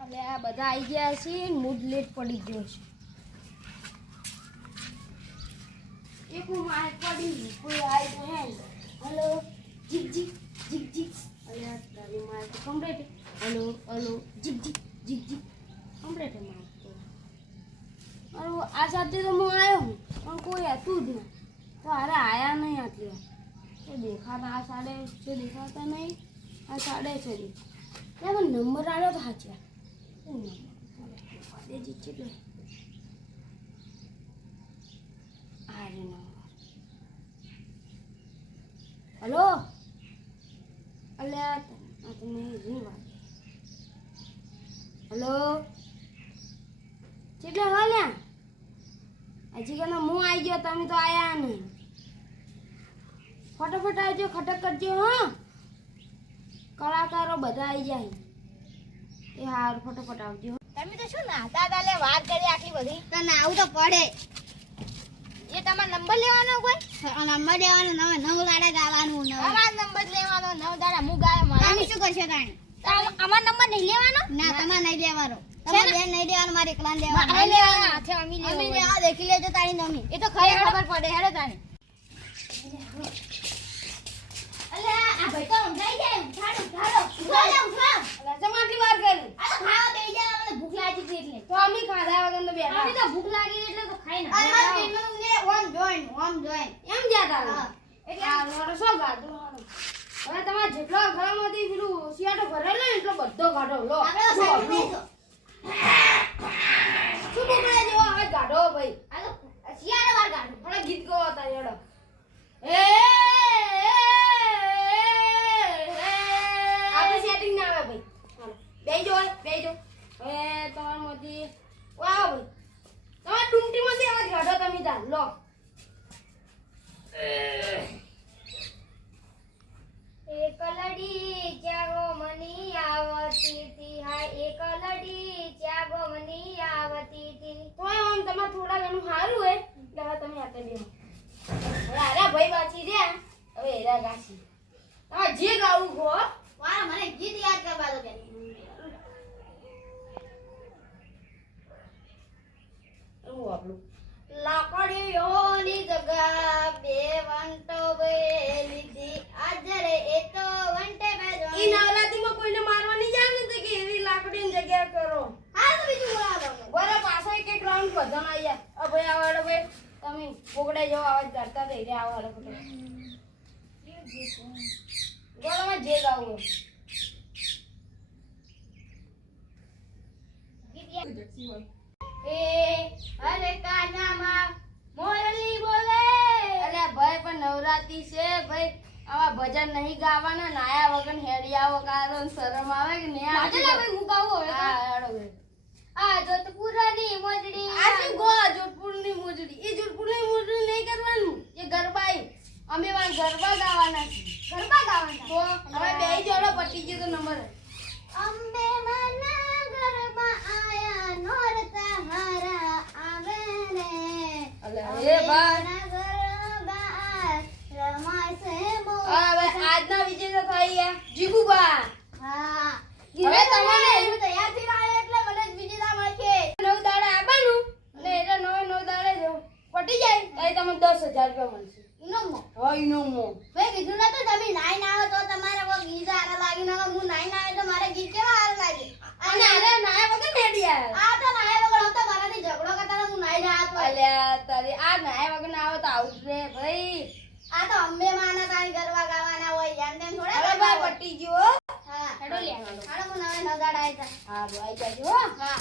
અલે આ બધા આવી ગયા છે મૂડ લેટ પડી ગયો છે એક માર પડી કોઈ આવી તો હે હેલો જીક જીક જીક જીક અલે આ તારી માર તો કમ્પ્લીટ હેલો હેલો જીક જીક જીક જીક કમ્પ્લીટ માર તો અરે આ સાથે તો હું આવ્યો હું પણ કોઈ હતું જ નહીં તો અરે આયા નહીં આટલી તો દેખાતા આ સાડે છે દેખાતા નહીં આ સાડે છે પણ નંબર આવ્યો તો સાચી હેલો અલ્યા તમે હેલો કેટલા વાલ્યા હજી કે હું આવી ગયો તમે તો આયા નહીં ફટાફટ આવજો ખટક કરજો હા કલાકારો બધા આવી જાય એ હાર ફટાફટ આવજો તમે તો શું ના દાદા વાત કરી આટલી બધી તને આવું તો પડે એ તમારો નંબર લેવાનો કોઈ નંબર લેવાનો નવ દાડા ગાવાનું અમાર નંબર લેવાનો નવ દાડા હું ગાય મારા તમે શું કરશો તાણી અમાર નંબર નહીં લેવાનો ના તમાર નહીં લેવાનો તમારે બેન નહીં લેવાનો મારે એકલા લેવાનો મારે લેવાનો હાથે અમી લેવા દેખી લેજો તાણી નમી એ તો ખરી ખબર પડે હેડો તાણી અલે આ ભાઈ તો ઊંઘાઈ જાય ઉઠાડો ઉઠાડો અલા જમાટલી વાર કરી આ તો ખાવા બેહી જાય મને ભૂખ લાગી છે એટલે તો અમે ખાધા વગર તો બેઠા અમે તો ભૂખ લાગી એટલે તો ખાઈ ના અરે મારા પેટમાં મને ઓમ જોઈન એમ જાતા એટલે આ મારો શું ગાડો હવે તમારે જેટલો ઘરમાંથી પેલું શિયાળો ભરેલો ને એટલો બધો ગાડો લો આપણે શું બોકડા જેવો હવે ગાડો ભાઈ આ તો શિયાળો વાર ગાડો થોડા ગીત ગો હતા યડો એ આપણે સેટિંગ ના આવે ભાઈ બેજો હવે તમાર મોતી વાવ ભાઈ તમાર ટુમટી માંથી આવા ગાડો તમે તા લો એક લડી જાગો મની આવતી તી હાય એક લડી જાગો મની આવતી તી તો આમ તમાર થોડા ઘણું સારું હે એટલે હવે તમે હાથે બેહો હવે આરા ભાઈ બાચી રહ્યા હવે એરા ગાસી તમારે જે ગાવું હો વાહ મને ગીત યાદ કરવા દો કે એવું આપણું લાકડીઓની જગા બે વંટો બે લીધી આજરે એ તો વંટે બે જો ઈ નવરાત્રીમાં કોઈને મારવા નહીં જાને તો કે એવી લાકડીની જગ્યા કરો હા તો બીજું બોલાવો બરો પાછો એક એક રાઉન્ડ બધા ના આયા અ ભાઈ આવાડો ભાઈ તમે પોગડે જેવો અવાજ કરતા થઈ રહ્યા આવાડો ફટો ગોળમાં જે ગાવું એ અરે કાનામાં મોરલી બોલે અરે ભાઈ પણ નવરાત્રી છે ભાઈ આવા ભજન નહીં ગાવાના નાયા વગર હેડિયા વગર શરમ આવે કે નહીં આવે ભાઈ હું ગાવું હવે હા હેડો ભાઈ આ જોધપુરની મોજડી આ શું ગો જોધપુરની મોજડી એ જોધપુરની મોજડી નહીં કરવાનું એ ગરબાઈ અમે વાં ગરબા ગાવાના છે ગરબા ગાવાના તો હવે બેહી જોડો પટી ગયો તો નંબર અંબે મના ગરબા આયા નોરતા હારા આવે ને અલે એ ભાઈ ગરબા રમાય છે મો હવે આજના વિજેતા થઈ ગયા જીગુબા હા હવે તમને હું તો યાદ થી આવ્યો એટલે મને જ વિજેતા મળશે 9 દાડે આવવાનું અને એટલે 9 દાડે જો પટી જાય તો તમને 10,000 રૂપિયા મળશે ઇનોમો હા ઇનોમો મેં કીધું ના તો તમે નાઈ ના આવો તો તમારે વો ગીત આરા લાગી ના હું નાઈ ના આવે તો મારે ગીત કેવા આરા લાગે અને અરે નાયા વગર મેડિયા આ તો નાઈ વગર હું તો મારાથી ઝઘડો કરતા હું નાઈ ના આવતો અલ્યા તારી આ નાયા વગર ના આવે તો આવું જ રે ભાઈ આ તો અંબે માના તારી ગરબા ગાવાના હોય એમ તેમ થોડા હવે ભાઈ પટી ગયો હા હેડો લે હાડો હું નવે નવ દાડા આવ્યા હા ભાઈ જાજો હા